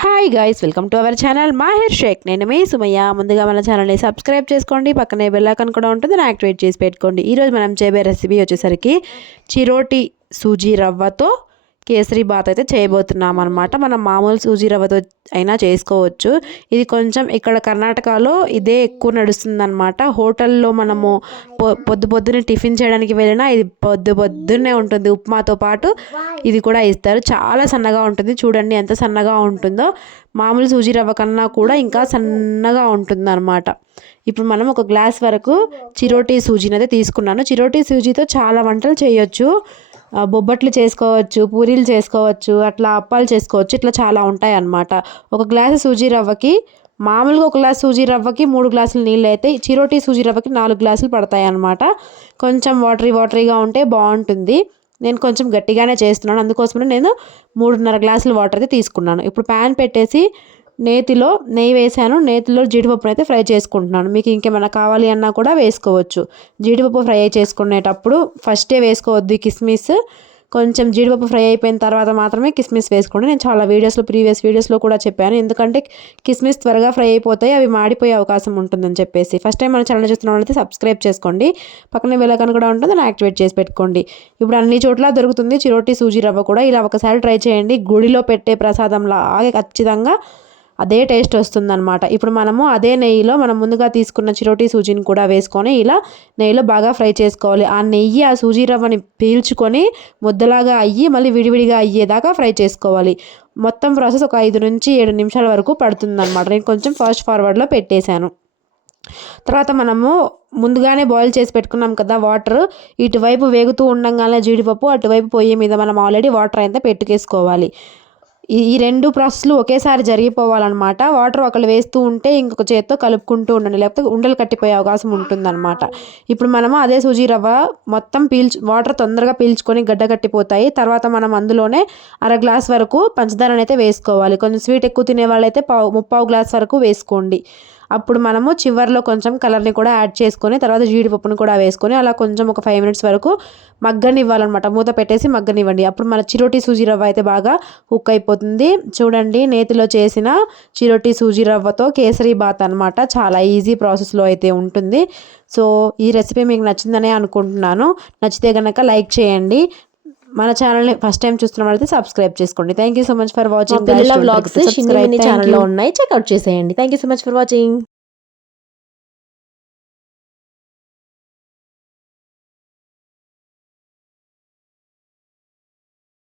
Hi guys, welcome to our channel Mahir Shaikh. నేను మీ Sumayya. ముందుగా మన ఛానల్ని సబ్స్క్రైబ్ చేసుకోండి, పక్కనే బెల్ ఐకాన్ కూడా ఉంటుంది, యాక్టివేట్ చేసి పెట్టుకోండి. ఈరోజు మనం చేయబోయే రెసిపీ వచ్చేసరికి చిరోటి సూజీ రవ్వతో కేసరి బాత్ అయితే చేయబోతున్నాం అనమాట. మనం మామూలు సూజీ రవ్వతో అయినా చేసుకోవచ్చు. ఇది కొంచెం ఇక్కడ కర్ణాటకలో ఇదే ఎక్కువ నడుస్తుంది అనమాట. హోటల్లో మనము పొద్దున్నే టిఫిన్ చేయడానికి వెళ్ళినా ఇది పొద్దున్నే ఉంటుంది. ఉప్మాతో పాటు ఇది కూడా ఇస్తారు. చాలా సన్నగా ఉంటుంది, చూడండి ఎంత సన్నగా ఉంటుందో. మామూలు సూజీ రవ్వ కన్నా కూడా ఇంకా సన్నగా ఉంటుంది అనమాట. ఇప్పుడు మనం ఒక గ్లాస్ వరకు చిరోటి సూజీని అయితే తీసుకున్నాను. చిరోటి సూజీతో చాలా వంటలు చేయొచ్చు. బొబ్బట్లు చేసుకోవచ్చు, పూరీలు చేసుకోవచ్చు, అట్లా అప్పాలు చేసుకోవచ్చు. ఇట్లా చాలా ఉంటాయి అన్నమాట. ఒక గ్లాసు సూజీ రవ్వకి మామూలుగా ఒక గ్లాస్ సూజీ రవ్వకి 3 గ్లాసులు నీళ్ళు అయితే చిరోటి సూజీ రవ్వకి 4 గ్లాసులు పడతాయి అన్నమాట. కొంచెం వాటరీగా ఉంటే బాగుంటుంది. నేను కొంచెం గట్టిగానే చేస్తున్నాను, అందుకోసమనే నేను 3.5 గ్లాసులు వాటర్ అయితే తీసుకున్నాను. ఇప్పుడు ప్యాన్ పెట్టేసి నేతిలో నెయ్యి వేసాను. నేతిలో జీడిపప్పును అయితే ఫ్రై చేసుకుంటున్నాను. మీకు ఇంకేమైనా కావాలి అన్నా కూడా వేసుకోవచ్చు. జీడిపప్పు ఫ్రై చేసుకునేటప్పుడు ఫస్టే వేసుకోవద్దు కిస్మిస్. కొంచెం జీడిపప్పు ఫ్రై అయిపోయిన తర్వాత మాత్రమే కిస్మిస్ వేసుకోండి. నేను చాలా ప్రీవియస్ వీడియోస్లో కూడా చెప్పాను, ఎందుకంటే కిస్మిస్ త్వరగా ఫ్రై అయిపోతాయి, అవి మాడిపోయే అవకాశం ఉంటుందని చెప్పేసి. ఫస్ట్ టైం మన ఛానల్ చూస్తున్న వాళ్ళైతే సబ్స్క్రైబ్ చేసుకోండి, పక్కనే బెల్ ఐకాన్ కూడా ఉంటుంది, యాక్టివేట్ చేసి పెట్టుకోండి. ఇప్పుడు అన్ని చోట్ల దొరుకుతుంది చిరోటి సూజీ రవ్వ కూడా. ఇలా ఒకసారి ట్రై చేయండి. గుడిలో పెట్టే ప్రసాదంలా ఖచ్చితంగా అదే టేస్ట్ వస్తుందన్నమాట. ఇప్పుడు మనము అదే నెయ్యిలో మనం ముందుగా తీసుకున్న చిరోటి సూజీని కూడా వేసుకొని ఇలా నెయ్యిలో బాగా ఫ్రై చేసుకోవాలి. ఆ నెయ్యి ఆ సూజీ రవ్వని పీల్చుకొని ముద్దలాగా అయ్యి మళ్ళీ విడివిడిగా అయ్యేదాకా ఫ్రై చేసుకోవాలి. మొత్తం ప్రాసెస్ ఒక 5 నుంచి 7 నిమిషాల వరకు పడుతుందన్నమాట. నేను కొంచెం ఫాస్ట్ ఫార్వర్డ్లో పెట్టేశాను. తర్వాత మనము ముందుగానే బాయిల్ చేసి పెట్టుకున్నాం కదా వాటర్, ఇటువైపు వేగుతూ ఉండగానే జీడిపప్పు, అటువైపు పొయ్యి మీద మనం ఆల్రెడీ వాటర్ అయితే పెట్టుకేసుకోవాలి. ఈ 2 ప్రాసెస్లు ఒకేసారి జరిగిపోవాలన్నమాట. వాటర్ ఒకళ్ళు వేస్తూ ఉంటే ఇంకొక చేత్తో కలుపుకుంటూ ఉండండి, లేకపోతే ఉండలు కట్టిపోయే అవకాశం ఉంటుందన్నమాట. ఇప్పుడు మనము అదే సూజీ రవ్వ మొత్తం వాటర్ తొందరగా పీల్చుకొని గడ్డ కట్టిపోతాయి. తర్వాత మనం అందులోనే 1/2 గ్లాస్ వరకు పంచదారని అయితే వేసుకోవాలి. కొంచెం స్వీట్ ఎక్కువ తినే వాళ్ళైతే 3/4 గ్లాస్ వరకు వేసుకోండి. అప్పుడు మనము చివరిలో కొంచెం కలర్ని కూడా యాడ్ చేసుకొని తర్వాత జీడిపప్పును కూడా వేసుకొని అలా కొంచెం ఒక 5 మినిట్స్ వరకు మగ్గనివ్వాలన్నమాట. మూత పెట్టేసి మగ్గనివ్వండి. అప్పుడు మన చిరోటి సూజీ రవ్వ అయితే బాగా కుక్ అయిపోతుంది. చూడండి, నేతిలో చేసిన చిరోటి సూజీ రవ్వతో కేసరి బాత్ అనమాట. చాలా ఈజీ ప్రాసెస్లో అయితే ఉంటుంది. సో ఈ రెసిపీ మీకు నచ్చిందనే అనుకుంటున్నాను. నచ్చితే కనుక లైక్ చేయండి. మన ఛానల్ని ఫస్ట్ టైం చూస్తున్న వాళ్ళైతే సబ్స్క్రైబ్ చేసుకోండి. Thank you so much for watching. పిల్లల వ్లాగ్స్ ఛానల్లో ఉన్నాయి, చెక్అవుట్ చేసేయండి. Thank you so much for watching.